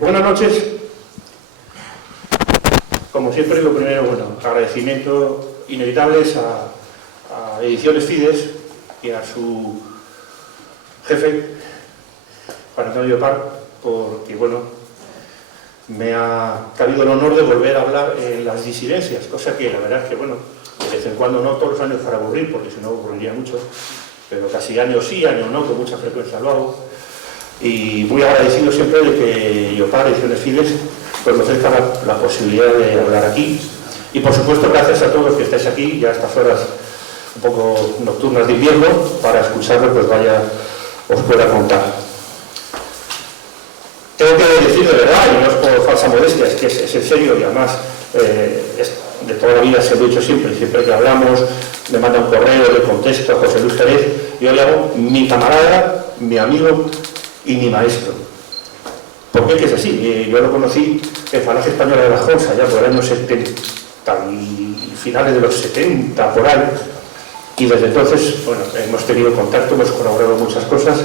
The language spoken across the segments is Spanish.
Buenas noches. Como siempre, lo primero, agradecimiento inevitables a Ediciones Fides y a su jefe, Juan Antonio Llopart, porque, me ha cabido el honor de volver a hablar en las disidencias, cosa que la verdad es que, de vez en cuando no, todos los años para aburrir, porque si no aburriría mucho, pero casi años sí, años no, con mucha frecuencia lo hago. Y muy agradecido siempre de que Llopart, Ediciones Fides, pues me ofrezca la posibilidad de hablar aquí. Y por supuesto, gracias a todos los que estáis aquí, ya a estas horas un poco nocturnas de invierno, para escucharlo, pues os pueda contar. Tengo que decir de verdad, y no es por falsa modestia, es que es en serio, y además de toda la vida se lo he dicho siempre que hablamos, me manda un correo, le contesto a José Luis Jerez, yo le hago mi camarada, mi amigo y mi maestro. ¿Por qué? Que es así. Yo lo conocí en Falange Española de la Jonsa, ya por el año 70 y finales de los 70, por ahí. Y desde entonces, hemos tenido contacto, hemos colaborado en muchas cosas.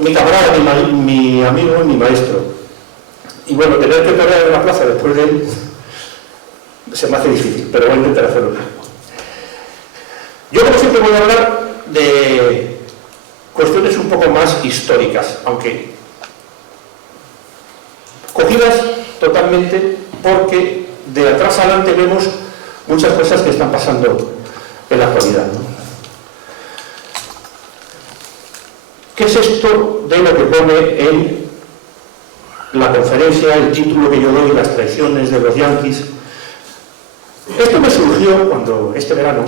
Mi camarada, mi amigo y mi maestro. Y tener que perder en la plaza después de él se me hace difícil, pero voy a intentar hacerlo. Yo, como siempre, voy a hablar de cuestiones un poco más históricas, aunque cogidas totalmente porque de atrás adelante vemos muchas cosas que están pasando en la actualidad, ¿no? ¿Qué es esto de lo que pone en la conferencia, el título que yo doy, las traiciones de los yanquis? Esto me surgió cuando este verano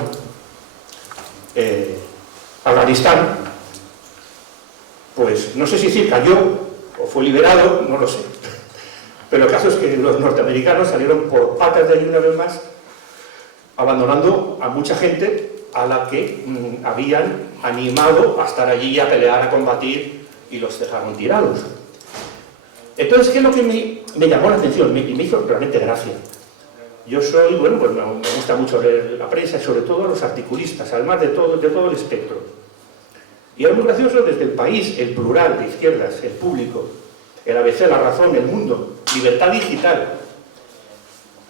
Afganistán, pues no sé si cayó o fue liberado, no lo sé, pero el caso es que los norteamericanos salieron por patas de allí una vez más, abandonando a mucha gente a la que habían animado a estar allí, a pelear, a combatir, y los dejaron tirados. Entonces, ¿qué es lo que me llamó la atención? Me hizo realmente gracia. Yo soy, me gusta mucho leer la prensa y sobre todo a los articulistas, además de todo el espectro. Y era muy gracioso desde El País, el plural de izquierdas, el público, el ABC, La Razón, El Mundo, Libertad Digital.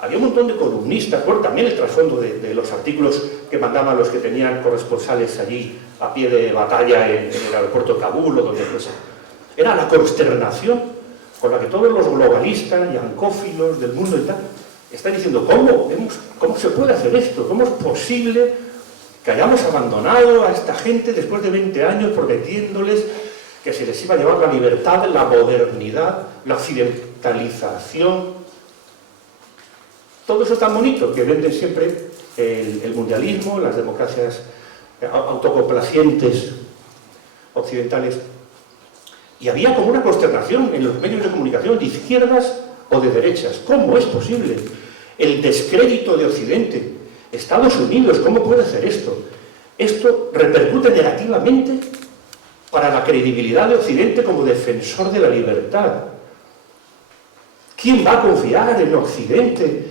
Había un montón de columnistas, también el trasfondo de los artículos que mandaban los que tenían corresponsales allí a pie de batalla en el aeropuerto de Kabul o donde fuese. Era la consternación con la que todos los globalistas, yancófilos del mundo y tal, están diciendo, ¿cómo se puede hacer esto? ¿Cómo es posible que hayamos abandonado a esta gente después de 20 años prometiéndoles que se les iba a llevar la libertad, la modernidad, la occidentalización? Todo eso es tan bonito que venden siempre el mundialismo, las democracias autocomplacientes occidentales. Y había como una consternación en los medios de comunicación de izquierdas o de derechas. ¿Cómo es posible? El descrédito de Occidente. Estados Unidos, ¿cómo puede hacer esto? Esto repercute negativamente para la credibilidad de Occidente como defensor de la libertad. ¿Quién va a confiar en Occidente?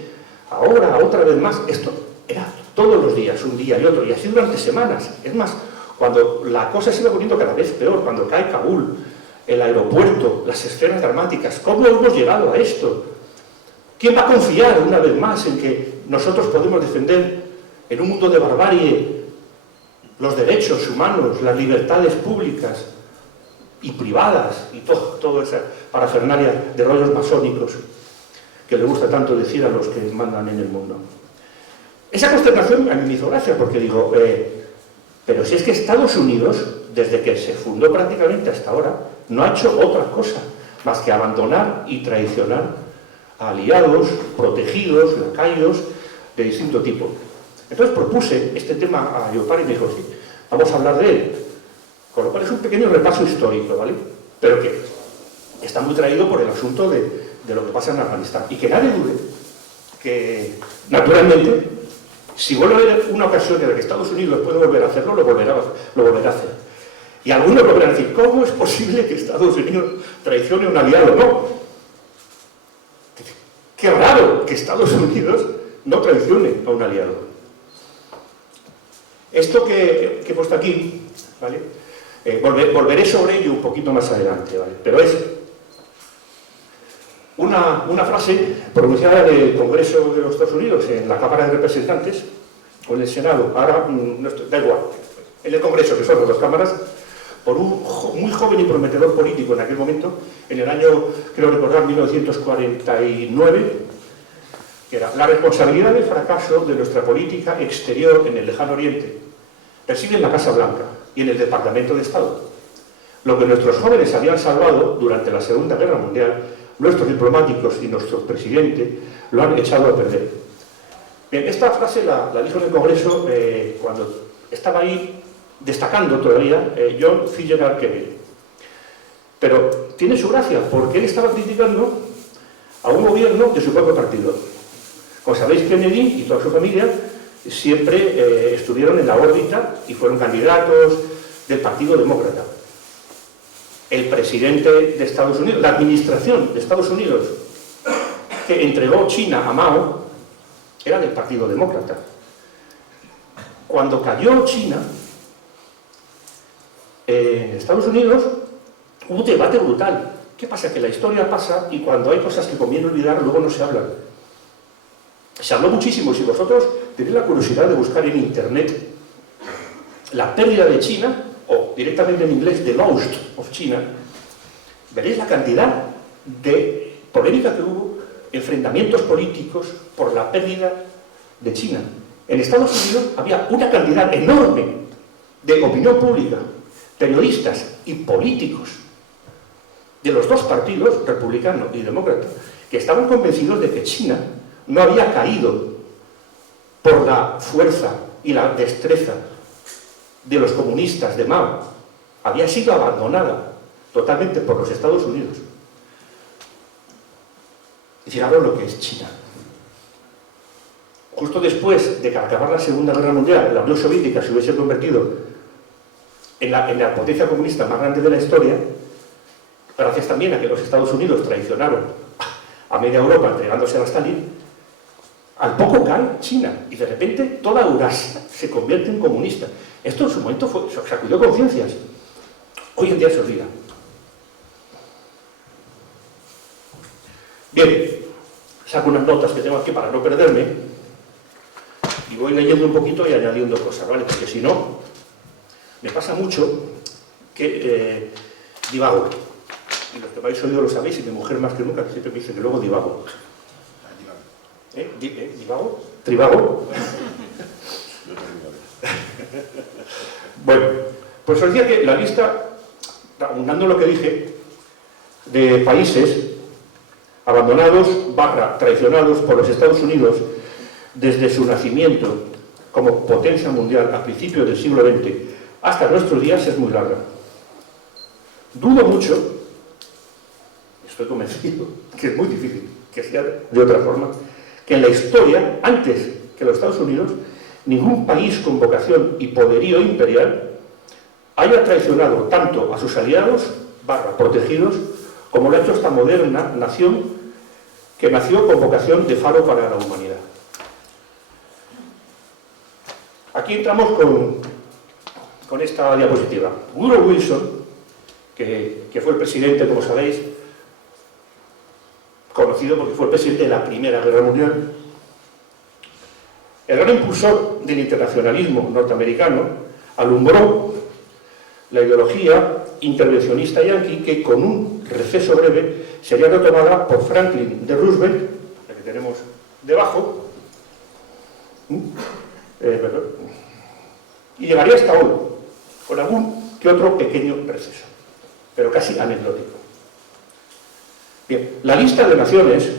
Ahora, otra vez más, esto era todos los días, un día y otro, y así durante semanas. Es más, cuando la cosa se iba poniendo cada vez peor, cuando cae Kabul, el aeropuerto, las escenas dramáticas, ¿cómo hemos llegado a esto? ¿Quién va a confiar una vez más en que nosotros podemos defender en un mundo de barbarie los derechos humanos, las libertades públicas y privadas y toda esa parafernalia de rollos masónicos que le gusta tanto decir a los que mandan en el mundo? Esa consternación a mí me hizo gracia porque digo, pero si es que Estados Unidos, desde que se fundó prácticamente hasta ahora, no ha hecho otra cosa más que abandonar y traicionar a aliados, protegidos, lacayos de distinto tipo. Entonces propuse este tema a Llopart y me dijo, sí, vamos a hablar de él. Con lo cual es un pequeño repaso histórico, ¿vale? Pero que está muy traído por el asunto de lo que pasa en Afganistán. Y que nadie dude que, naturalmente, si vuelve a haber una ocasión en la que Estados Unidos puede volver a hacerlo, lo volverá a hacer. Y algunos volverán a decir, ¿cómo es posible que Estados Unidos traicione a un aliado? No. Qué raro que Estados Unidos no traicione a un aliado. Esto que he puesto aquí, ¿vale? Volveré sobre ello un poquito más adelante, ¿vale? Pero es una frase pronunciada en el Congreso de los Estados Unidos, en la Cámara de Representantes, o en el Senado, ahora da igual, en el Congreso, que son las dos cámaras, por un muy joven y prometedor político en aquel momento, en el año, creo recordar, 1949, que era: la responsabilidad del fracaso de nuestra política exterior en el lejano oriente reside en la Casa Blanca y en el Departamento de Estado. Lo que nuestros jóvenes habían salvado durante la Segunda Guerra Mundial, nuestros diplomáticos y nuestro presidente lo han echado a perder. Bien, esta frase la dijo en el Congreso cuando estaba ahí destacando todavía John Fitzgerald Kennedy. Pero tiene su gracia, porque él estaba criticando a un gobierno de su propio partido. Como sabéis, Kennedy y toda su familia siempre estuvieron en la órbita y fueron candidatos del Partido Demócrata. El presidente de Estados Unidos, la administración de Estados Unidos que entregó China a Mao, era del Partido Demócrata. Cuando cayó China, en Estados Unidos hubo un debate brutal. ¿Qué pasa? Que la historia pasa y cuando hay cosas que conviene olvidar, luego no se hablan. Se habló muchísimo. Si vosotros tenéis la curiosidad de buscar en Internet la pérdida de China, o directamente en inglés, The Loss of China, veréis la cantidad de polémica que hubo, enfrentamientos políticos por la pérdida de China. En Estados Unidos había una cantidad enorme de opinión pública, periodistas y políticos de los dos partidos, republicano y demócrata, que estaban convencidos de que China no había caído por la fuerza y la destreza de los comunistas de Mao, había sido abandonada totalmente por los Estados Unidos. Y fijaros lo que es China. Justo después de que acabar la Segunda Guerra Mundial, la Unión Soviética se hubiese convertido en la potencia comunista más grande de la historia, gracias también a que los Estados Unidos traicionaron a media Europa entregándose a Stalin. Al poco cae China y de repente toda Eurasia se convierte en comunista. Esto en su momento sacudió conciencias. Hoy en día se olvida. Bien, saco unas notas que tengo aquí para no perderme y voy leyendo un poquito y añadiendo cosas, ¿vale? Porque si no, me pasa mucho que divago. Y los que me habéis oído lo sabéis, y mi mujer más que nunca siempre me dice que luego divago. ¿Divago? ¿Trivago? Bueno, pues os decía que la lista, abundando lo que dije, de países abandonados / traicionados por los Estados Unidos desde su nacimiento como potencia mundial a principios del siglo XX hasta nuestros días es muy larga. Dudo mucho, estoy convencido, que es muy difícil que sea de otra forma, que en la historia, antes que los Estados Unidos, ningún país con vocación y poderío imperial haya traicionado tanto a sus aliados / protegidos como lo ha hecho esta moderna nación que nació con vocación de faro para la humanidad. Aquí entramos con esta diapositiva. Woodrow Wilson, que fue el presidente, como sabéis, conocido porque fue el presidente de la Primera Guerra Mundial, el gran impulsor del internacionalismo norteamericano, alumbró la ideología intervencionista yanqui que con un receso breve sería retomada por Franklin D. Roosevelt, la que tenemos debajo, y llegaría hasta hoy, con algún que otro pequeño receso, pero casi anecdótico. Bien, la lista de naciones,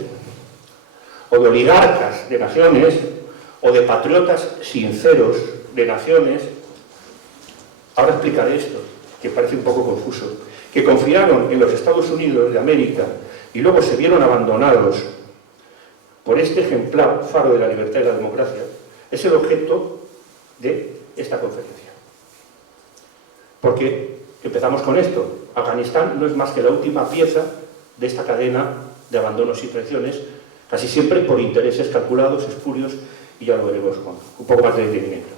o de oligarcas de naciones, o de patriotas sinceros de naciones, ahora explicaré esto, que parece un poco confuso, que confiaron en los Estados Unidos de América y luego se vieron abandonados por este ejemplar faro de la libertad y la democracia, es el objeto de esta conferencia. Porque empezamos con esto. Afganistán no es más que la última pieza de esta cadena de abandonos y traiciones, casi siempre por intereses calculados, espurios, y ya lo veremos con un poco más de detenimiento.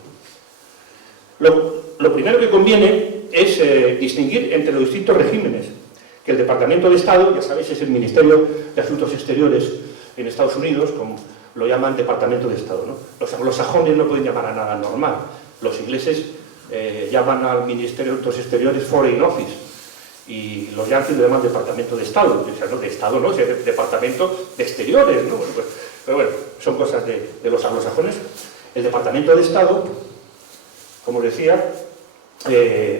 Lo primero que conviene es distinguir entre los distintos regímenes que el Departamento de Estado, ya sabéis, es el Ministerio de Asuntos Exteriores en Estados Unidos, como lo llaman Departamento de Estado, ¿no? Los anglosajones no pueden llamar a nada normal. Los ingleses llaman al Ministerio de Asuntos Exteriores Foreign Office, y los yankees lo llaman Departamento de Estado. O sea, no de Estado, no, es Departamento de Exteriores, ¿no? Bueno, pues, pero bueno, son cosas de los anglosajones. El Departamento de Estado, como os decía,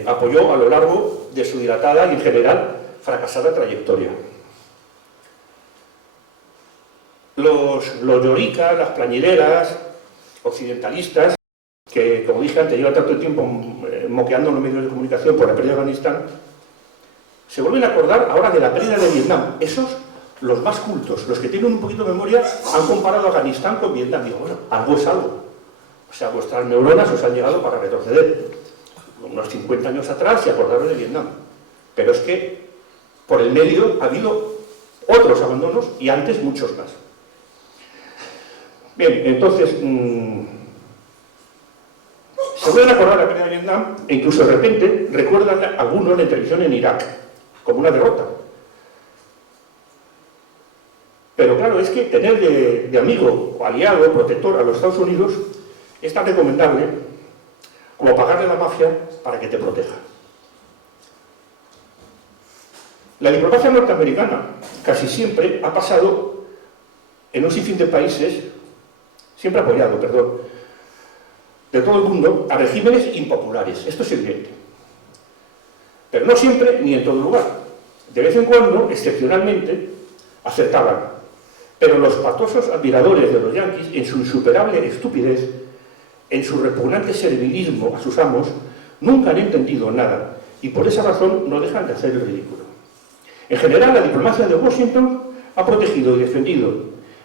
apoyó a lo largo de su dilatada y en general fracasada trayectoria. Los lloricas, las plañideras, occidentalistas, que, como dije antes, llevan tanto tiempo moqueando en los medios de comunicación por la pérdida de Afganistán, se vuelven a acordar ahora de la pérdida de Vietnam. Esos, los más cultos, los que tienen un poquito de memoria, han comparado Afganistán con Vietnam. Digo, bueno, algo es algo. O sea, vuestras neuronas os han llegado para retroceder. Unos 50 años atrás se acordaron de Vietnam. Pero es que por el medio ha habido otros abandonos y antes muchos más. Bien, entonces, se vuelven a acordar la pérdida de Vietnam e incluso de repente recuerdan algunos la intervención en Irak como una derrota. Pero claro, es que tener de amigo o aliado, protector a los Estados Unidos es tan recomendable como pagarle a la mafia para que te proteja. La diplomacia norteamericana casi siempre ha pasado en un sinfín de países, siempre apoyado, perdón, de todo el mundo, a regímenes impopulares. Esto es evidente. Pero no siempre ni en todo lugar. De vez en cuando, excepcionalmente, acertaban. Pero los patosos admiradores de los yanquis, en su insuperable estupidez, en su repugnante servilismo a sus amos, nunca han entendido nada y por esa razón no dejan de hacer el ridículo. En general, la diplomacia de Washington ha protegido y defendido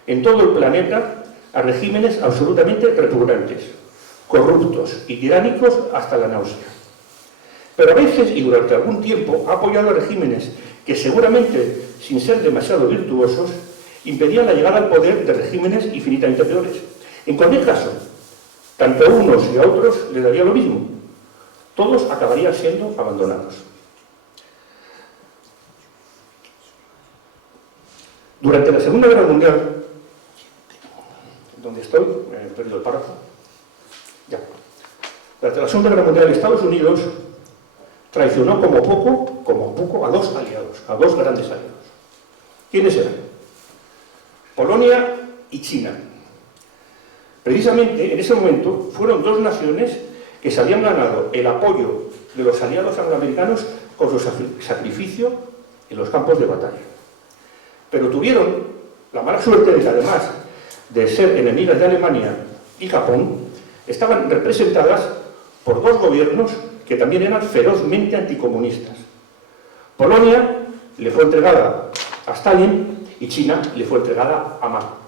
en todo el planeta a regímenes absolutamente repugnantes, corruptos y tiránicos hasta la náusea. Pero a veces y durante algún tiempo ha apoyado a regímenes que seguramente, sin ser demasiado virtuosos, impedían la llegada al poder de regímenes infinitamente peores. En cualquier caso, tanto a unos y a otros les daría lo mismo. Todos acabarían siendo abandonados. Durante la Segunda Guerra Mundial, ¿dónde estoy? Me he perdido el párrafo. Ya. Durante la Segunda Guerra Mundial, Estados Unidos traicionó como poco a dos aliados, a dos grandes aliados. ¿Quiénes eran? Polonia y China. Precisamente en ese momento fueron dos naciones que se habían ganado el apoyo de los aliados angloamericanos con su sacrificio en los campos de batalla. Pero tuvieron la mala suerte de que, además de ser enemigas de Alemania y Japón, estaban representadas por dos gobiernos que también eran ferozmente anticomunistas. Polonia le fue entregada a Stalin y China le fue entregada a Mao.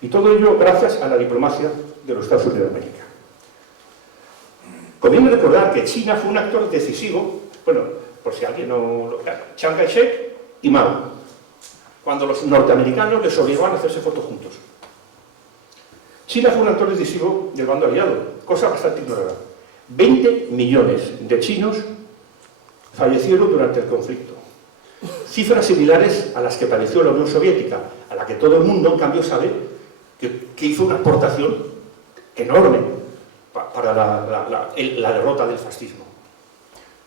Y todo ello gracias a la diplomacia de los Estados Unidos de América. Conviene recordar que China fue un actor decisivo, bueno, por si alguien no lo sabe, Chiang Kai-shek y Mao, cuando los norteamericanos les obligaban a hacerse fotos juntos. China fue un actor decisivo del bando aliado, cosa bastante ignorada. 20 millones de chinos fallecieron durante el conflicto. Cifras similares a las que padeció la Unión Soviética, a la que todo el mundo, en cambio, sabe que hizo una aportación enorme para la derrota del fascismo.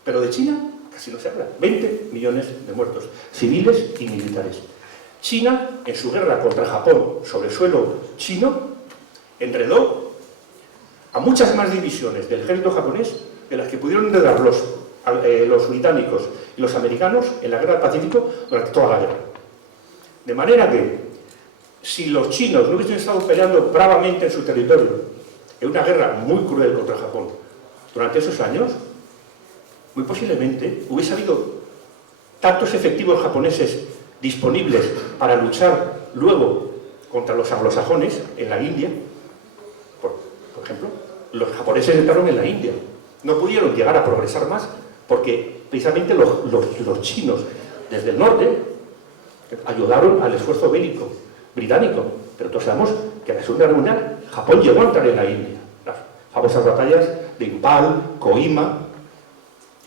Pero de China casi no se habla. 20 millones de muertos, civiles y militares. China, en su guerra contra Japón sobre suelo chino, enredó a muchas más divisiones del ejército japonés de las que pudieron enredar los británicos y los americanos en la guerra del Pacífico durante toda la guerra. De manera que, si los chinos no hubiesen estado peleando bravamente en su territorio, en una guerra muy cruel contra Japón, durante esos años, muy posiblemente hubiese habido tantos efectivos japoneses disponibles para luchar luego contra los anglosajones en la India. Por ejemplo, los japoneses entraron en la India. No pudieron llegar a progresar más porque precisamente los chinos desde el norte ayudaron al esfuerzo bélico británico. Pero todos sabemos que en la Segunda Guerra Mundial Japón llegó a entrar en la India. Las famosas batallas de Impal, Kohima.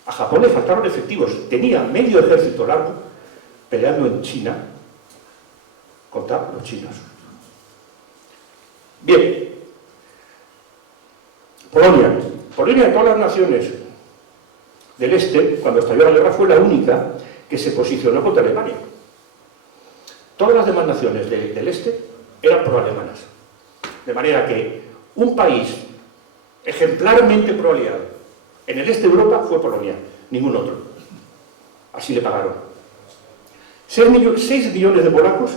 A Japón le faltaron efectivos. Tenía medio ejército largo peleando en China contra los chinos. Bien. Polonia. Polonia, de todas las naciones del este, cuando estalló la guerra, fue la única que se posicionó contra Alemania. Todas las demás naciones del este eran pro-alemanas. De manera que un país ejemplarmente pro-aliado en el este de Europa fue Polonia, ningún otro. Así le pagaron. 6 millones de polacos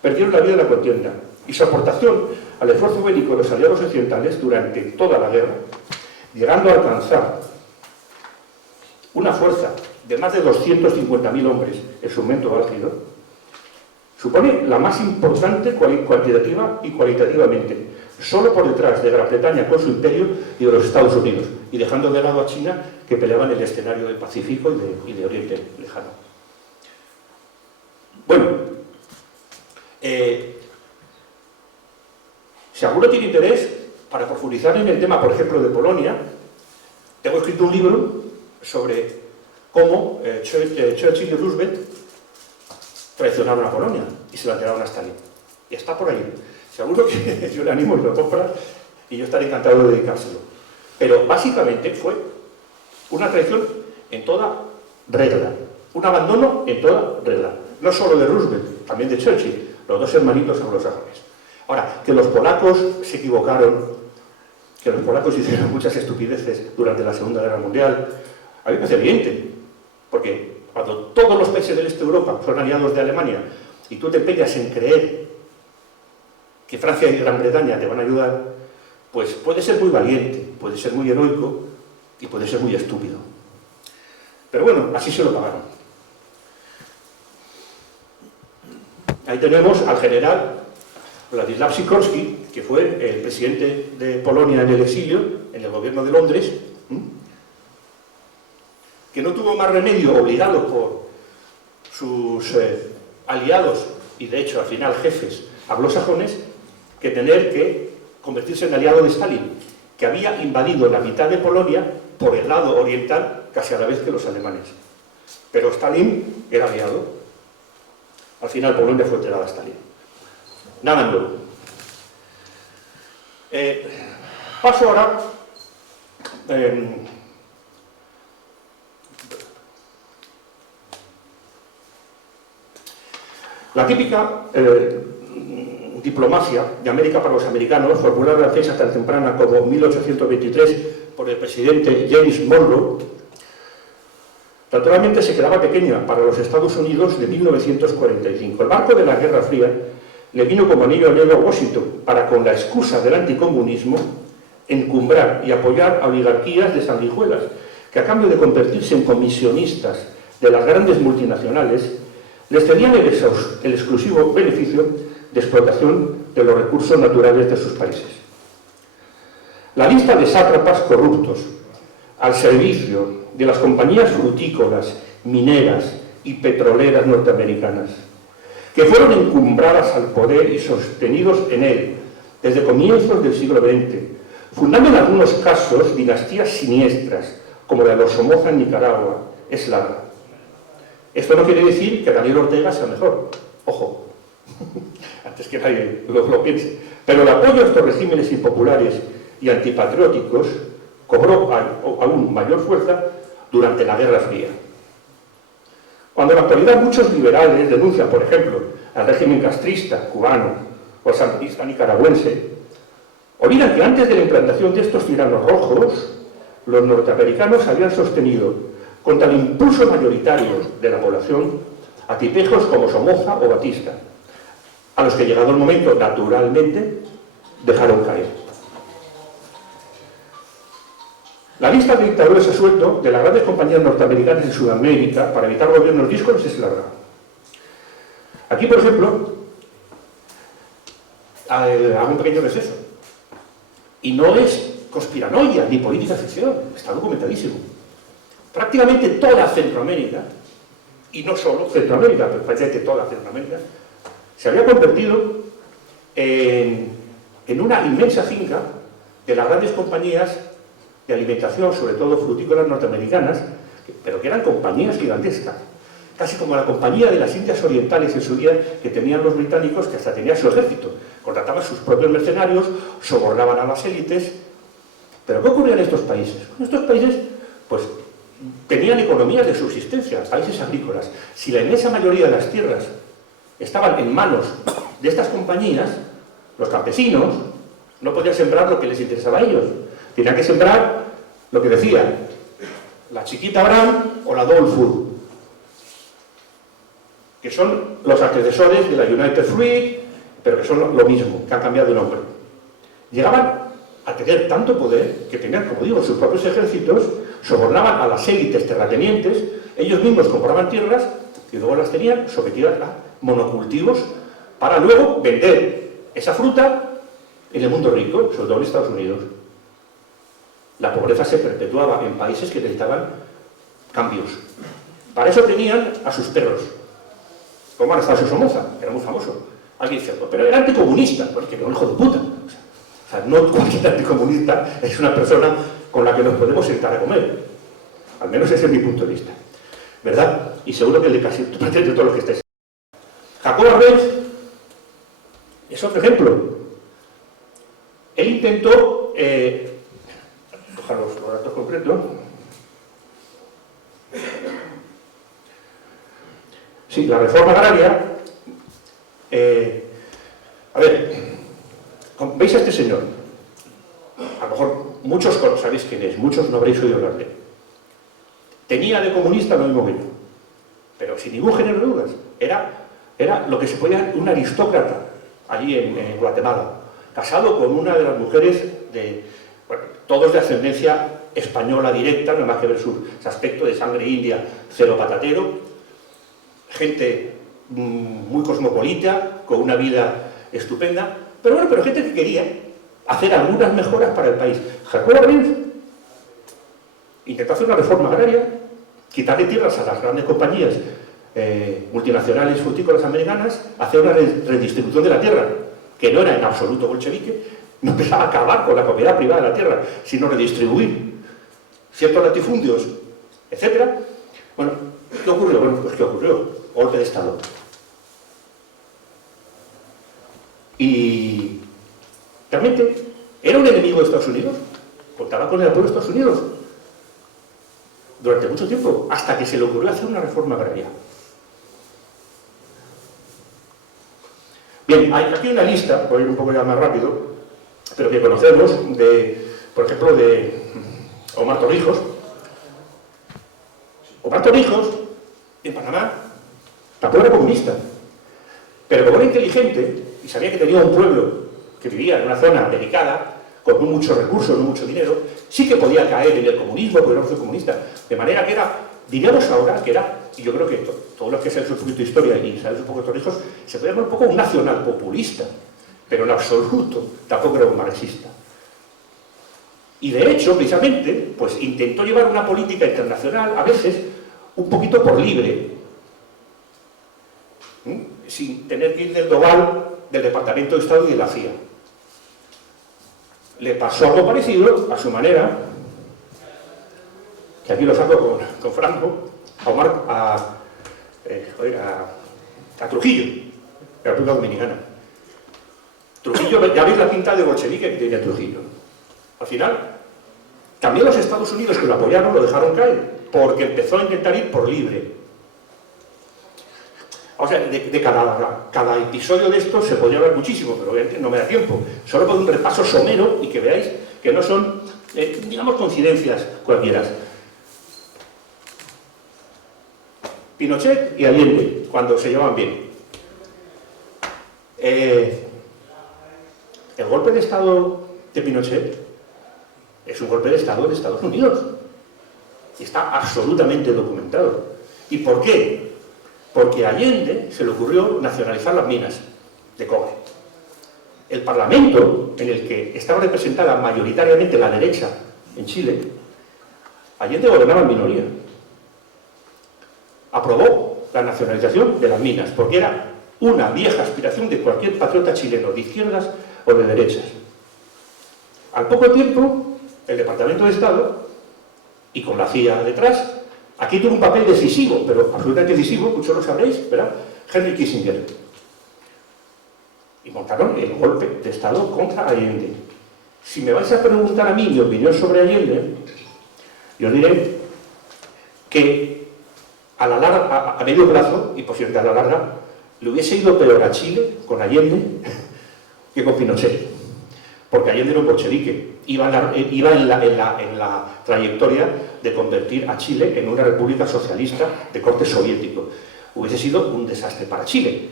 perdieron la vida en la contienda y su aportación al esfuerzo bélico de los aliados occidentales durante toda la guerra, llegando a alcanzar una fuerza de más de 250.000 hombres en su momento álgido, supone la más importante cuantitativa y cualitativamente, solo por detrás de Gran Bretaña con su imperio y de los Estados Unidos, y dejando de lado a China, que peleaba en el escenario del Pacífico y de Oriente Lejano. Bueno, si alguno tiene interés para profundizar en el tema, por ejemplo, de Polonia, tengo escrito un libro sobre cómo Churchill y Roosevelt traicionaron a Polonia y se la tiraron a Stalin. Y está por ahí. Seguro que yo le animo y lo compra y yo estaré encantado de dedicárselo. Pero básicamente fue una traición en toda regla, un abandono en toda regla. No solo de Roosevelt, también de Churchill, los dos hermanitos anglosajones. Ahora, que los polacos se equivocaron, que los polacos hicieron muchas estupideces durante la Segunda Guerra Mundial, a mí me parece evidente, porque cuando todos los países del este de Europa son aliados de Alemania y tú te empeñas en creer que Francia y Gran Bretaña te van a ayudar, pues puede ser muy valiente, puede ser muy heroico y puede ser muy estúpido. Pero bueno, así se lo pagaron. Ahí tenemos al general Władysław Sikorski, que fue el presidente de Polonia en el exilio, en el gobierno de Londres, que no tuvo más remedio, obligado por sus aliados, y de hecho al final jefes anglosajones, que tener que convertirse en aliado de Stalin, que había invadido la mitad de Polonia por el lado oriental casi a la vez que los alemanes. Pero Stalin era aliado. Al final Polonia fue entregada a Stalin. Nada nuevo. Paso ahora la típica diplomacia de América para los americanos, formulada en fecha tan temprana como 1823 por el presidente James Monroe, naturalmente se quedaba pequeña para los Estados Unidos de 1945. El marco de la Guerra Fría le vino como anillo al dedo a Washington para, con la excusa del anticomunismo, encumbrar y apoyar a oligarquías de sanguijuelas, que a cambio de convertirse en comisionistas de las grandes multinacionales, les cedían el exclusivo beneficio de explotación de los recursos naturales de sus países. La lista de sátrapas corruptos al servicio de las compañías frutícolas, mineras y petroleras norteamericanas, que fueron encumbradas al poder y sostenidos en él desde comienzos del siglo XX, fundando en algunos casos dinastías siniestras, como la de los Somoza en Nicaragua, es larga. Esto no quiere decir que Daniel Ortega sea mejor, ojo, antes que nadie lo piense, pero el apoyo a estos regímenes impopulares y antipatrióticos cobró aún mayor fuerza durante la Guerra Fría. Cuando en la actualidad muchos liberales denuncian, por ejemplo, al régimen castrista cubano o al sandinista nicaragüense, olvidan que antes de la implantación de estos tiranos rojos, los norteamericanos habían sostenido, contra el impulso mayoritario de la población, a tipejos como Somoza o Batista, a los que, llegado el momento, naturalmente, dejaron caer. La lista de dictadores a sueldo de las grandes compañías norteamericanas en Sudamérica para evitar gobiernos díscolos es larga. Aquí, por ejemplo, hago un pequeño receso. Y no es conspiranoia ni política ficción, está documentadísimo. Prácticamente toda Centroamérica, y no solo Centroamérica, pero prácticamente toda Centroamérica, se había convertido en una inmensa finca de las grandes compañías de alimentación, sobre todo frutícolas norteamericanas, pero que eran compañías gigantescas, casi como la compañía de las Indias Orientales en su día que tenían los británicos, que hasta tenían su ejército, contrataban sus propios mercenarios, sobornaban a las élites. ¿Pero qué ocurría en estos países? En estos países, pues, tenían economías de subsistencia, países agrícolas. Si la inmensa mayoría de las tierras estaban en manos de estas compañías, los campesinos no podían sembrar lo que les interesaba a ellos. Tenían que sembrar lo que decía la chiquita Abraham o la Dole Food, que son los antecesores de la United Fruit, pero que son lo mismo, que han cambiado de nombre. Llegaban a tener tanto poder que tenían, como digo, sus propios ejércitos, sobornaban a las élites terratenientes, ellos mismos compraban tierras y luego las tenían sometidas a monocultivos para luego vender esa fruta en el mundo rico, sobre todo en Estados Unidos. La pobreza se perpetuaba en países que necesitaban cambios. Para eso tenían a sus perros, como Anastasio Somoza, era muy famoso. Alguien dice, pero era anticomunista, porque era un hijo de puta. O sea, no cualquier anticomunista es una persona con la que nos podemos sentar a comer. Al menos ese es mi punto de vista. ¿Verdad? Y seguro que el de casi de todos los que estáis. Jacob Arbenz es otro ejemplo. Él intentó, coger los datos concretos. Sí, la reforma agraria. A ver, ¿veis a este señor? A lo mejor muchos sabéis quién es, muchos no habréis oído hablar de él. Tenía de comunista lo mismo que yo, pero sin ningún género de dudas. Era lo que se podía un aristócrata allí en Guatemala, casado con una de las mujeres de, bueno, todos de ascendencia española directa, no hay más que ver su aspecto de sangre india, cero patatero, gente muy cosmopolita, con una vida estupenda, pero bueno, pero gente que quería hacer algunas mejoras para el país. Jacob Arbenz intentó hacer una reforma agraria, quitarle tierras a las grandes compañías multinacionales frutícolas americanas, hacer una redistribución de la tierra, que no era en absoluto bolchevique, no empezaba a acabar con la propiedad privada de la tierra, sino redistribuir ciertos latifundios, etc. Bueno, ¿qué ocurrió? Bueno, pues ¿qué ocurrió? Golpe de Estado. Y realmente era un enemigo de Estados Unidos, contaba con el apoyo de Estados Unidos durante mucho tiempo, hasta que se le ocurrió hacer una reforma agraria. Bien, hay aquí una lista, voy a ir un poco ya más rápido, pero que conocemos, por ejemplo, de Omar Torrijos. Omar Torrijos, en Panamá, tampoco era comunista, pero como era inteligente y sabía que tenía un pueblo que vivía en una zona delicada, con no muchos recursos, no mucho dinero, sí que podía caer en el comunismo, porque no fue comunista. De manera que era, diríamos ahora, que era, y yo creo que todos los que saben un poquito de historia y saben un poco de Torrijos, se puede llamar un poco un nacional populista, pero en absoluto, tampoco era un marxista. Y de hecho, precisamente, pues intentó llevar una política internacional, a veces, un poquito por libre, sin tener que ir del dogal del Departamento de Estado y de la CIA. Le pasó algo parecido, a su manera, que aquí lo saco con Franco, a Trujillo, de la República Dominicana. Trujillo, ya veis la pinta de bolchevique que tenía Trujillo. Al final, también los Estados Unidos, que lo apoyaron, lo dejaron caer, porque empezó a intentar ir por libre. O sea, de cada episodio de esto se podría hablar muchísimo, pero obviamente no me da tiempo. Solo por un repaso somero y que veáis que no son, digamos, coincidencias cualquiera. Pinochet y Allende, cuando se llevaban bien. El golpe de Estado de Pinochet es un golpe de Estado de Estados Unidos. Y está absolutamente documentado. ¿Y por qué? Porque a Allende se le ocurrió nacionalizar las minas de cobre. El Parlamento, en el que estaba representada mayoritariamente la derecha en Chile, Allende gobernaba en minoría. Aprobó la nacionalización de las minas, porque era una vieja aspiración de cualquier patriota chileno, de izquierdas o de derechas. Al poco tiempo, el Departamento de Estado, y con la CIA detrás, Aquí tuvo un papel decisivo, pero absolutamente decisivo, muchos lo sabréis, ¿verdad? Henry Kissinger. Y montaron el golpe de Estado contra Allende. Si me vais a preguntar a mí mi opinión sobre Allende, yo diré que a medio plazo, y posiblemente a la larga, le hubiese ido peor a Chile con Allende que con Pinochet. Porque Allende era un bolchevique, iba en la trayectoria de convertir a Chile en una república socialista de corte soviético. Hubiese sido un desastre para Chile.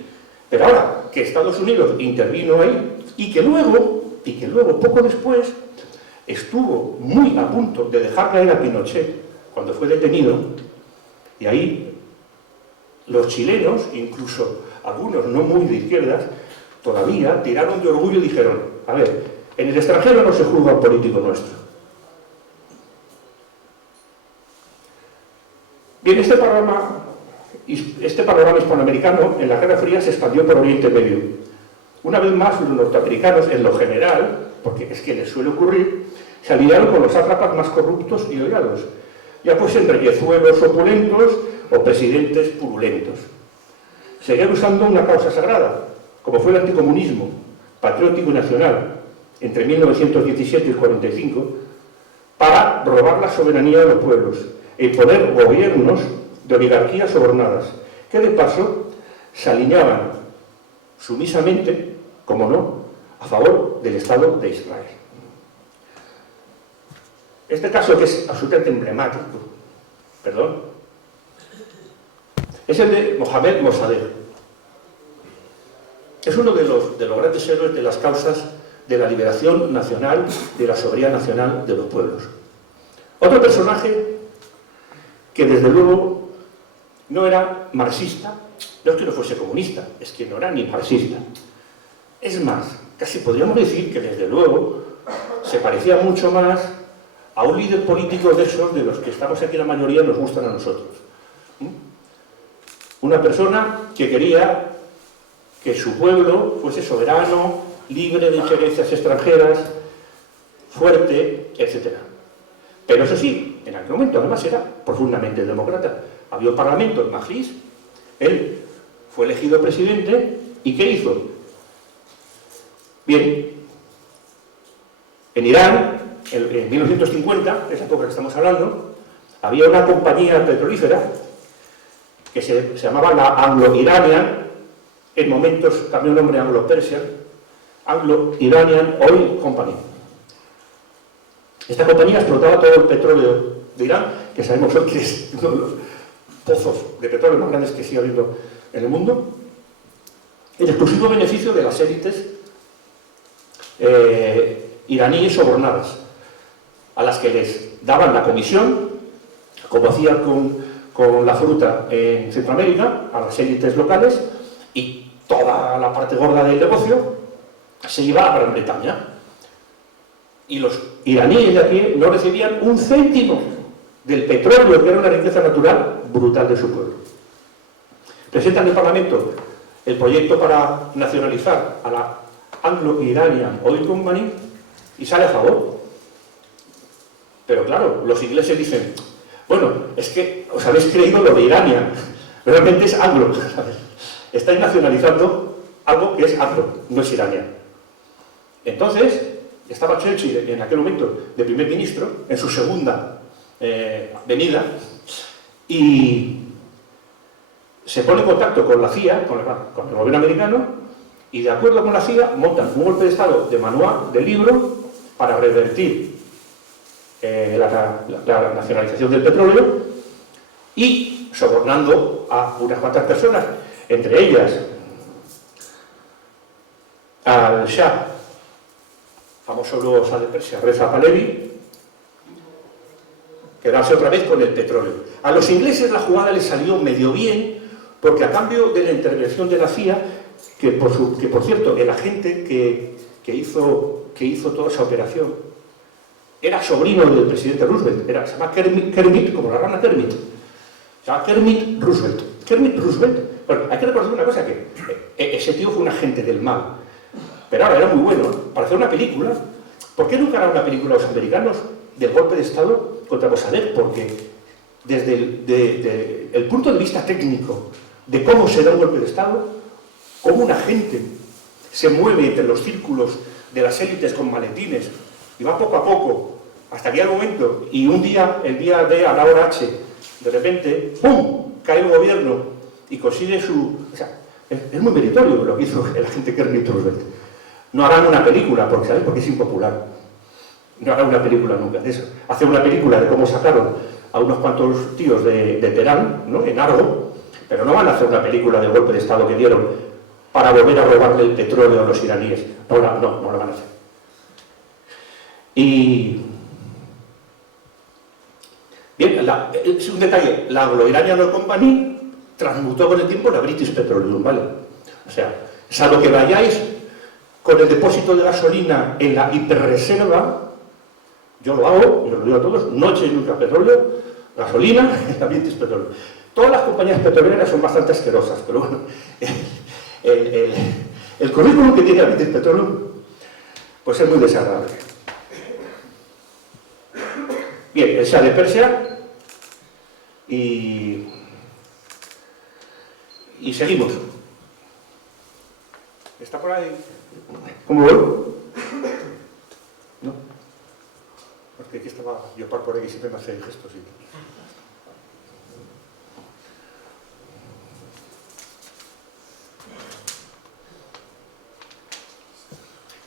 Pero ahora que Estados Unidos intervino ahí y que luego, poco después, estuvo muy a punto de dejar caer a Pinochet cuando fue detenido, y ahí los chilenos, incluso algunos no muy de izquierdas, todavía tiraron de orgullo y dijeron, a ver, en el extranjero no se juzga a un político nuestro. Bien, este panorama hispanoamericano en la Guerra Fría se expandió por Oriente Medio. Una vez más, los norteamericanos, en lo general, porque es que les suele ocurrir, se alinearon con los sátrapas más corruptos y odiados, ya fuesen reyezuelos opulentos o presidentes purulentos. Seguían usando una causa sagrada, como fue el anticomunismo, patriótico y nacional, entre 1917 y el 45, para robar la soberanía de los pueblos e imponer gobiernos de oligarquías sobornadas, que de paso se alineaban sumisamente, como no, a favor del Estado de Israel. Este caso, que es absolutamente emblemático, es el de Mohamed Mossadegh. Es uno de los grandes héroes de las causas de la liberación nacional, de la soberanía nacional de los pueblos. Otro personaje que desde luego no era marxista, no es que no fuese comunista, es que no era ni marxista. Es más, casi podríamos decir que desde luego se parecía mucho más a un líder político de esos de los que estamos aquí la mayoría nos gustan a nosotros. Una persona que quería que su pueblo fuese soberano, libre de injerencias extranjeras, fuerte, etc. Pero eso sí, en aquel momento además era profundamente demócrata. Había un parlamento en Majlis, él fue elegido presidente, ¿y qué hizo? Bien, en Irán, en 1950, esa época que estamos hablando, había una compañía petrolífera que se llamaba la Anglo-Iranian, en momentos cambió el nombre a Anglo-Persian, Anglo-Iranian Oil Company. Esta compañía explotaba todo el petróleo de Irán, que sabemos hoy que es uno de los pozos de petróleo más grandes que sigue habiendo en el mundo, en exclusivo beneficio de las élites iraníes sobornadas, a las que les daban la comisión, como hacían con la fruta en Centroamérica, a las élites locales, y toda la parte gorda del negocio se iba a Gran Bretaña. Y los iraníes de aquí no recibían un céntimo del petróleo, que era una riqueza natural brutal de su pueblo. Presentan en el Parlamento el proyecto para nacionalizar a la Anglo-Iranian Oil Company y sale a favor. Pero claro, los ingleses dicen, bueno, es que os habéis creído lo de Iranian, realmente es Anglo, ¿sabes? Estáis nacionalizando algo que es Anglo, no es Iranian. Entonces, estaba Churchill en aquel momento de primer ministro, en su segunda venida, y se pone en contacto con la CIA, con el gobierno americano, y de acuerdo con la CIA montan un golpe de Estado de manual, de libro, para revertir la nacionalización del petróleo y sobornando a unas cuantas personas, entre ellas al Shah, famoso luego Shah de Persia, Reza Pahlavi, quedarse otra vez con el petróleo. A los ingleses la jugada les salió medio bien, porque a cambio de la intervención de la CIA, que por cierto, el agente que hizo toda esa operación era sobrino del presidente Roosevelt, se llama Kermit, como la rana Kermit. Se llama Kermit Roosevelt. Kermit Roosevelt, bueno, hay que recordar una cosa, que ese tío fue un agente del mal, pero ahora era muy bueno para hacer una película. ¿Por qué nunca harán una película los americanos del golpe de Estado contra Mossadegh? Porque desde el punto de vista técnico de cómo se da un golpe de Estado, cómo una gente se mueve entre los círculos de las élites con maletines y va poco a poco hasta que llega el momento y un día, el día D a la hora H, de repente, ¡pum!, cae el gobierno y consigue su... O sea, es muy meritorio lo que hizo el agente Kermit Roosevelt. No harán una película, porque ¿sabes? Porque es impopular. No harán una película nunca de eso. Hacer una película de cómo sacaron a unos cuantos tíos de Teherán, ¿no?, en Argo, pero no van a hacer una película del golpe de Estado que dieron para volver a robarle el petróleo a los iraníes. No lo van a hacer. Y... Bien, es un detalle. La Anglo-Iranian Oil Company transmutó con el tiempo la British Petroleum, ¿vale? O sea, salvo que vayáis con el depósito de gasolina en la hiperreserva, yo lo hago, y os lo digo a todos, no echéis nunca petróleo, gasolina en la British Petroleum. Todas las compañías petroleras son bastante asquerosas, pero bueno, el currículum que tiene la British Petroleum pues es muy desagradable. Bien, el Shah de Persia y seguimos. ¿Está por ahí? ¿Cómo voy? ¿No? Porque aquí estaba yo por ahí y siempre me hace gestos. Sí.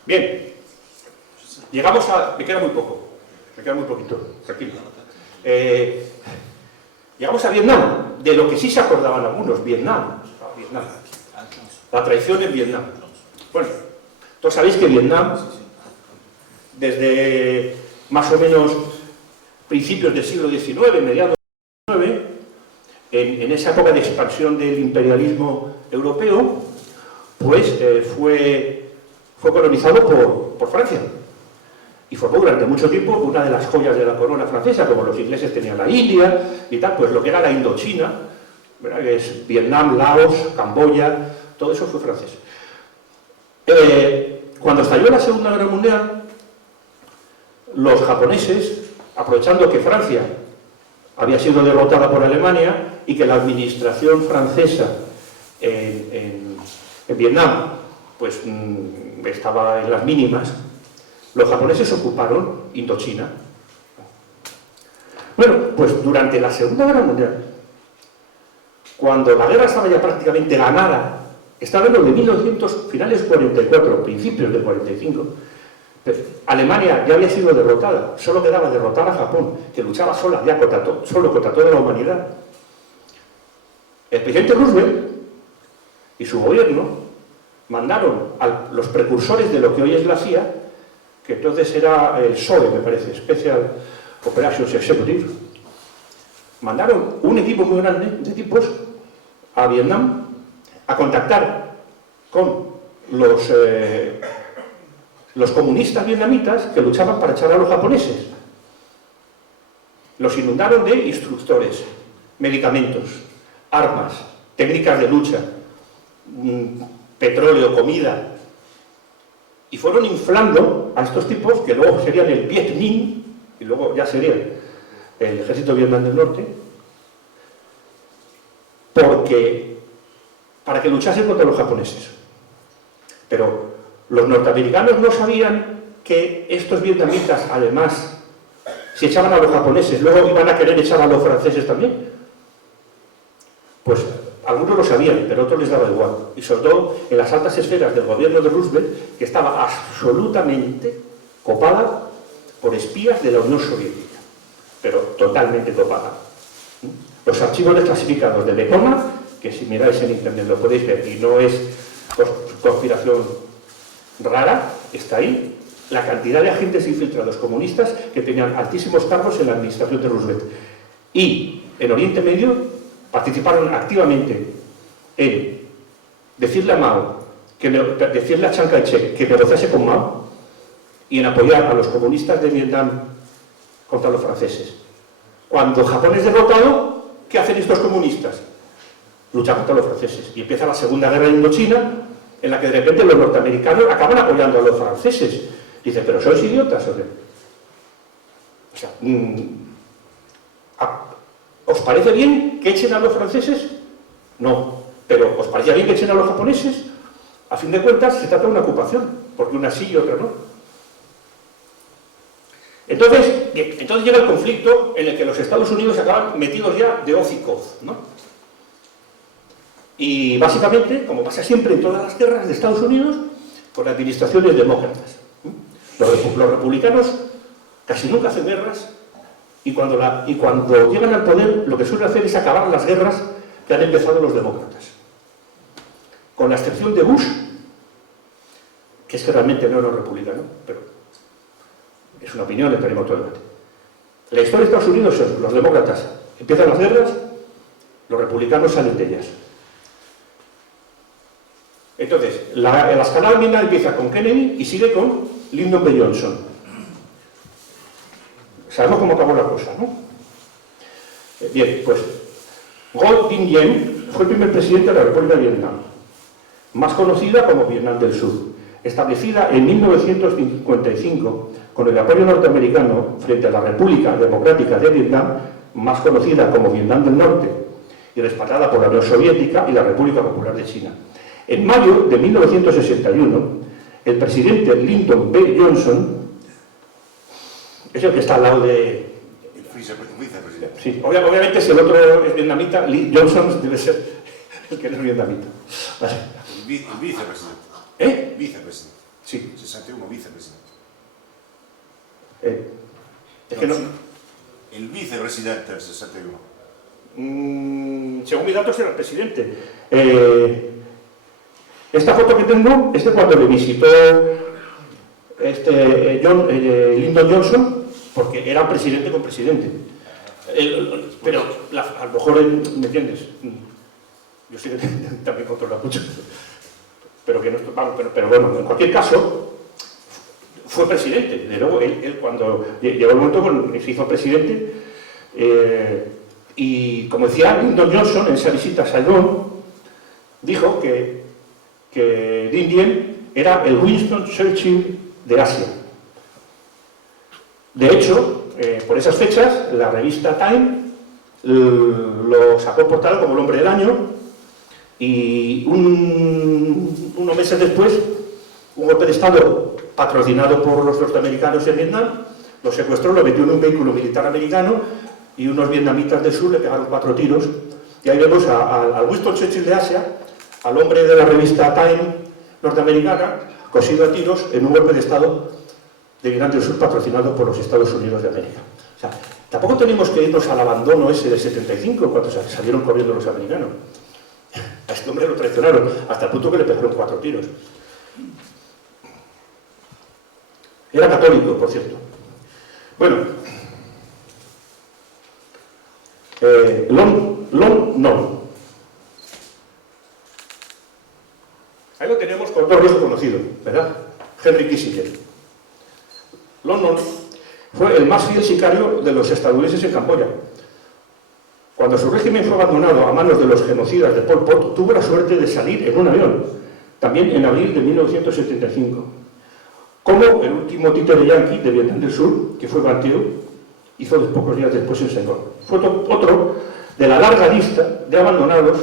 Bien, llegamos a... Me queda muy poco, me queda muy poquito, tranquilo. Llegamos a Vietnam, de lo que sí se acordaban algunos, Vietnam. La traición en Vietnam. Bueno, todos sabéis que Vietnam, desde más o menos principios del siglo XIX, mediados del XIX, en esa época de expansión del imperialismo europeo, pues fue colonizado por Francia. Y formó durante mucho tiempo una de las joyas de la corona francesa, como los ingleses tenían la India y tal, pues lo que era la Indochina, ¿verdad?, que es Vietnam, Laos, Camboya, todo eso fue francés. Cuando estalló la Segunda Guerra Mundial, los japoneses, aprovechando que Francia había sido derrotada por Alemania y que la administración francesa en Vietnam pues estaba en las mínimas, los japoneses ocuparon Indochina. Bueno, pues durante la Segunda Guerra Mundial, cuando la guerra estaba ya prácticamente ganada, estaba en los de 1900, finales 44, principios del 45, Alemania ya había sido derrotada, solo quedaba derrotar a Japón, que luchaba sola, ya solo contra toda la humanidad. El presidente Roosevelt y su gobierno mandaron a los precursores de lo que hoy es la CIA, que entonces era el SOE, me parece, Special Operations Executive, mandaron un equipo muy grande de tipos a Vietnam a contactar con los comunistas vietnamitas que luchaban para echar a los japoneses. Los inundaron de instructores, medicamentos, armas, técnicas de lucha, petróleo, comida, y fueron inflando a estos tipos, que luego serían el Viet Minh, y luego ya serían el ejército de Vietnam del Norte, para que luchasen contra los japoneses. Pero los norteamericanos no sabían que estos vietnamitas, además, si echaban a los japoneses, luego iban a querer echar a los franceses también. Pues algunos lo sabían, pero a otros les daba igual. Y sobre todo en las altas esferas del gobierno de Roosevelt, que estaba absolutamente copada por espías de la Unión Soviética. Pero totalmente copada. Los archivos desclasificados de Becoma, que si miráis en internet lo podéis ver, y no es conspiración rara, está ahí, la cantidad de agentes infiltrados comunistas que tenían altísimos cargos en la administración de Roosevelt. Y en Oriente Medio participaron activamente en decirle a Mao, decirle a Chiang Kai-shek que negociase con Mao, y en apoyar a los comunistas de Vietnam contra los franceses. Cuando Japón es derrotado, ¿qué hacen estos comunistas? Luchar contra los franceses. Y empieza la Segunda Guerra de Indochina, en la que de repente los norteamericanos acaban apoyando a los franceses. Dicen, ¿pero sois idiotas o qué? O sea, ¿Os parece bien que echen a los franceses? No. ¿Pero os parecía bien que echen a los japoneses? A fin de cuentas, se trata de una ocupación, porque una sí y otra no. Entonces llega el conflicto en el que los Estados Unidos acaban metidos ya de hoz y coz, ¿no? Y básicamente, como pasa siempre en todas las guerras de Estados Unidos, con administraciones demócratas. Los republicanos casi nunca hacen guerras y cuando llegan al poder lo que suelen hacer es acabar las guerras que han empezado los demócratas. Con la excepción de Bush, que es que realmente no era republicano, pero es una opinión, tenemos otro debate. La historia de Estados Unidos es los demócratas empiezan las guerras, los republicanos salen de ellas. Entonces, la escalada militar empieza con Kennedy y sigue con Lyndon B. Johnson. Sabemos cómo acabó la cosa, ¿no? Bien, pues Ngo Dinh Diem fue el primer presidente de la República de Vietnam, más conocida como Vietnam del Sur, establecida en 1955 con el apoyo norteamericano frente a la República Democrática de Vietnam, más conocida como Vietnam del Norte, y respaldada por la Unión Soviética y la República Popular de China. En mayo de 1961, el presidente Lyndon B. Johnson, es el que está al lado de... El vicepresidente. Sí, obviamente si el otro es vietnamita, Johnson debe ser el que no es vietnamita. Vale. El vicepresidente. ¿Eh? Vicepresidente. Sí. 61 vicepresidente. Es que no... El vicepresidente del 61. Según mis datos era el presidente. Esta foto que tengo es de cuando le visitó Lyndon Johnson, porque era presidente con presidente. Pero a lo mejor, ¿me entiendes? Yo sé que también controla mucho. Pero que no pero bueno, en cualquier caso, fue presidente. De luego, él cuando llegó el momento cuando se hizo presidente, y como decía Lyndon Johnson en esa visita a Saigón, dijo que Dinh Diem era el Winston Churchill de Asia. De hecho, por esas fechas, la revista Time lo sacó portada como el hombre del año y unos meses después, un golpe de Estado patrocinado por los norteamericanos en Vietnam, lo secuestró, lo metió en un vehículo militar americano y unos vietnamitas del sur le pegaron 4 tiros. Y ahí vemos al Winston Churchill de Asia, al hombre de la revista Time norteamericana, cosido a tiros en un golpe de Estado de Vietnam del Sur patrocinado por los Estados Unidos de América. O sea, tampoco tenemos que irnos al abandono ese del 75, cuando salieron corriendo los americanos. A este hombre lo traicionaron, hasta el punto que le pegaron 4 tiros. Era católico, por cierto. Bueno, Lon Nol. Ahí lo tenemos con todo el conocido, ¿verdad? Henry Kissinger. Lon Nol fue el más fiel sicario de los estadounidenses en Camboya. Cuando su régimen fue abandonado a manos de los genocidas de Pol Pot, tuvo la suerte de salir en un avión, también en abril de 1975. Como el último títere yanqui de Vietnam del Sur, que fue Van Thieu, hizo pocos días después en Saigón. Fue otro de la larga lista de abandonados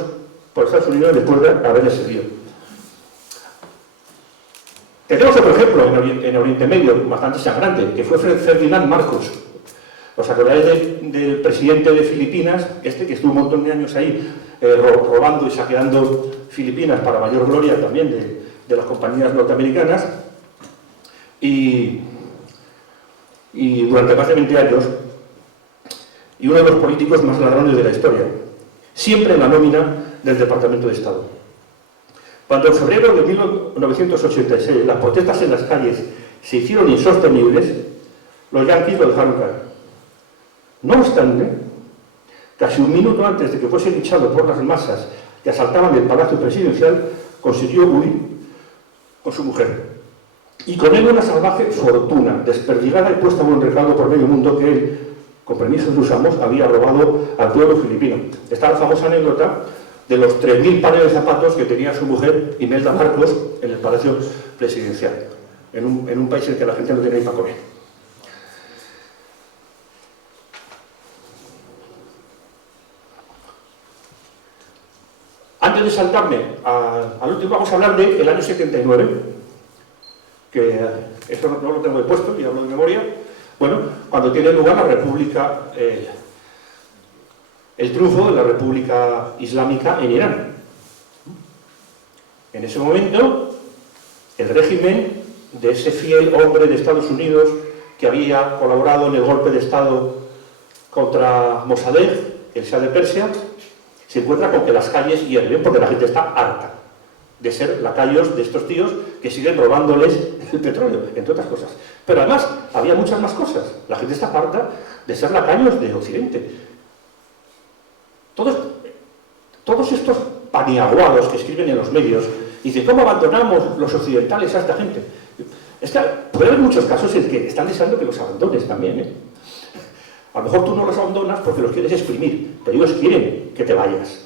por Estados Unidos después de haberles servido. Tenemos otro ejemplo en Oriente Medio, bastante sangrante, que fue Ferdinand Marcos. ¿Os acordáis del presidente de Filipinas, que estuvo un montón de años ahí robando y saqueando Filipinas para mayor gloria también de las compañías norteamericanas? Y durante más de 20 años, y uno de los políticos más ladrones de la historia, siempre en la nómina del Departamento de Estado. Cuando en febrero de 1986 las protestas en las calles se hicieron insostenibles, los yanquis lo dejaron caer. No obstante, casi un minuto antes de que fuese linchado por las masas que asaltaban el Palacio Presidencial, consiguió huir con su mujer. Y con él una salvaje fortuna, desperdigada y puesta a buen recaudo por medio mundo que él, con permiso de sus amos, había robado al pueblo filipino. Está la famosa anécdota de los 3.000 pares de zapatos que tenía su mujer, Imelda Marcos, en el Palacio Presidencial, en un país en el que la gente no tenía ni para comer. antes de saltarme al último, vamos a hablar del año 79, que eso no lo tengo puesto y hablo de memoria. Bueno, cuando tiene lugar la República, el triunfo de la República Islámica en Irán. En ese momento, el régimen de ese fiel hombre de Estados Unidos que había colaborado en el golpe de Estado contra Mossadegh, el Shah de Persia, se encuentra con que las calles hierven porque la gente está harta de ser lacayos de estos tíos que siguen robándoles el petróleo, entre otras cosas. Pero además, había muchas más cosas. La gente está harta de ser lacayos de Occidente. Todos estos paniaguados que escriben en los medios dicen, ¿cómo abandonamos los occidentales a esta gente? Es que puede haber muchos casos en que están deseando que los abandones también, ¿eh? A lo mejor tú no los abandonas porque los quieres exprimir, pero ellos quieren que te vayas.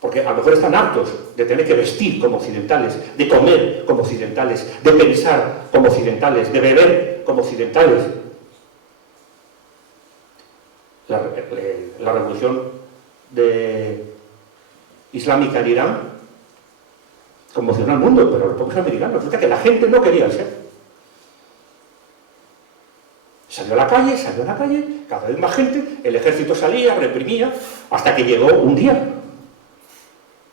Porque a lo mejor están hartos de tener que vestir como occidentales, de comer como occidentales, de pensar como occidentales, de beber como occidentales. La revolución islámica en Irán conmocionó al mundo, pero los propios americanos, resulta que la gente no quería ser. Salió a la calle, cada vez más gente, el ejército salía, reprimía, hasta que llegó un día.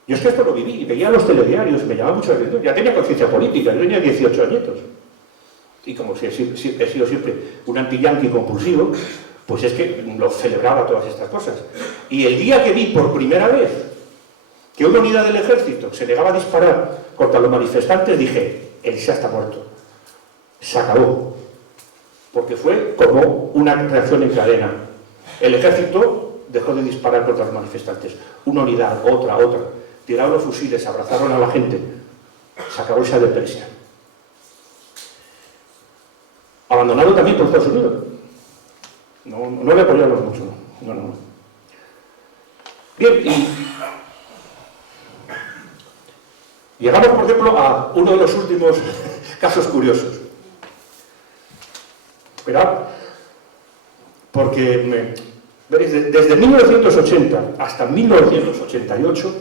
Yo es que esto lo viví, veía los telediarios, me llamaba mucho la atención, ya tenía conciencia política, yo tenía 18 añitos. Y como he sido siempre un anti-yanqui compulsivo, pues es que lo celebraba todas estas cosas. Y el día que vi por primera vez que una unidad del ejército se negaba a disparar contra los manifestantes, dije, el Shah está muerto. Se acabó. Porque fue como una reacción en cadena. El ejército dejó de disparar contra los manifestantes. Una unidad, otra. Tiraron los fusiles, abrazaron a la gente. Se acabó el Shah de Persia. Abandonado también por Estados Unidos. No le apoyamos mucho. No. Bien, y llegamos, por ejemplo, a uno de los últimos casos curiosos. Esperad, porque veréis, desde 1980 hasta 1988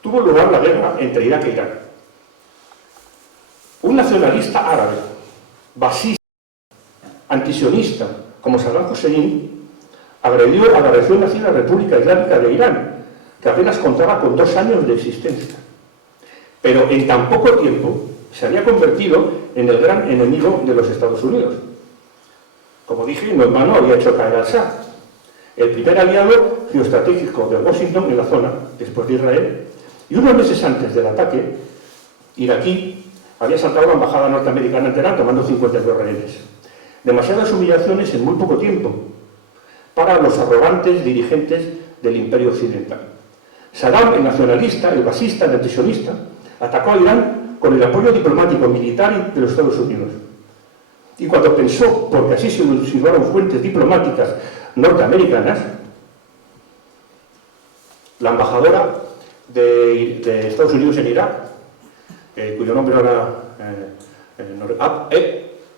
tuvo lugar la guerra entre Irak e Irán. Un nacionalista árabe, basista, antisionista, como Saddam Hussein, agredió a la recién nacida República Islámica de Irán, que apenas contaba con 2 años de existencia. Pero en tan poco tiempo se había convertido en el gran enemigo de los Estados Unidos. Como dije, no en vano había hecho caer al Shah, el primer aliado geoestratégico de Washington en la zona, después de Israel, y unos meses antes del ataque iraquí había saltado la embajada norteamericana en Teherán tomando 52 rehenes. Demasiadas humillaciones en muy poco tiempo para los arrogantes dirigentes del imperio occidental. Saddam, el nacionalista, el basista, el antisionista, atacó a Irán con el apoyo diplomático militar de los Estados Unidos. Y cuando pensó, porque así se insinuaron fuentes diplomáticas norteamericanas, la embajadora de Estados Unidos en Irak, cuyo nombre era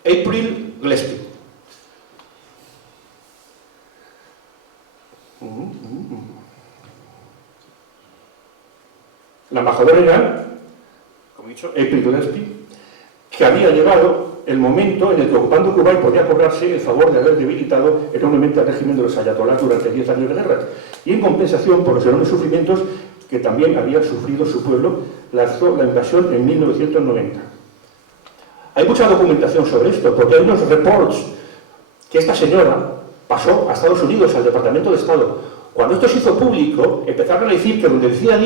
April Gillespie. La embajadora en Irán, como he dicho, April Gillespie, que había llegado el momento en el que ocupando Kuwait podía cobrarse el favor de haber debilitado enormemente al régimen de los ayatolás durante 10 años de guerra, y en compensación por los enormes sufrimientos que también había sufrido su pueblo, lanzó la invasión en 1990. Hay mucha documentación sobre esto, porque hay unos reports que esta señora pasó a Estados Unidos, al Departamento de Estado. Cuando esto se hizo público, empezaron a decir que donde decía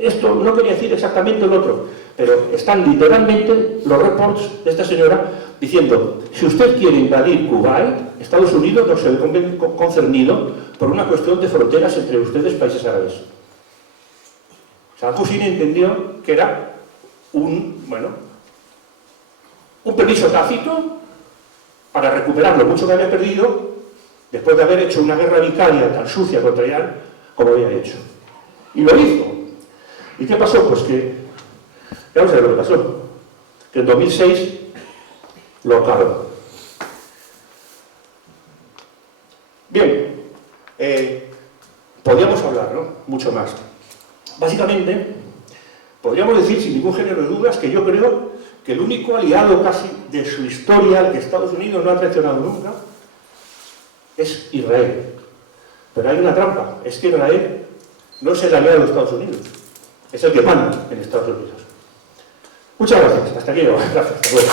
esto no quería decir exactamente el otro, pero están literalmente los reports de esta señora diciendo, si usted quiere invadir Kuwait, Estados Unidos no se ve concernido por una cuestión de fronteras entre ustedes, países árabes. Saddam Hussein entendió que era un permiso tácito para recuperar lo mucho que había perdido después de haber hecho una guerra vicaria tan sucia contra Irán como había hecho. Y lo hizo. ¿Y qué pasó? Pues que, ya vamos a ver lo que pasó, que en 2006 lo ahorcaron. Bien, podríamos hablar, ¿no?, mucho más. Básicamente, podríamos decir sin ningún género de dudas que yo creo que el único aliado casi de su historia al que Estados Unidos no ha traicionado nunca es Israel. Pero hay una trampa, es que Israel no es el aliado de Estados Unidos, es el que manda en Estados Unidos. Muchas gracias, hasta aquí llego. Gracias, hasta luego.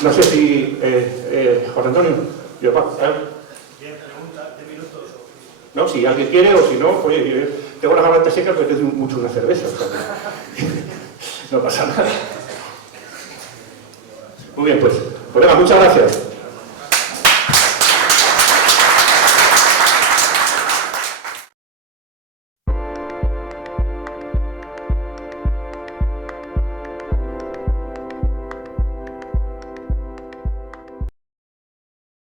No sé si José Antonio, yo, Bien, pregunta de minutos. no, si alguien quiere o si no, oye, yo tengo la garganta seca porque tengo mucho una cerveza, o sea, no pasa nada. Muy bien, pues venga, muchas gracias.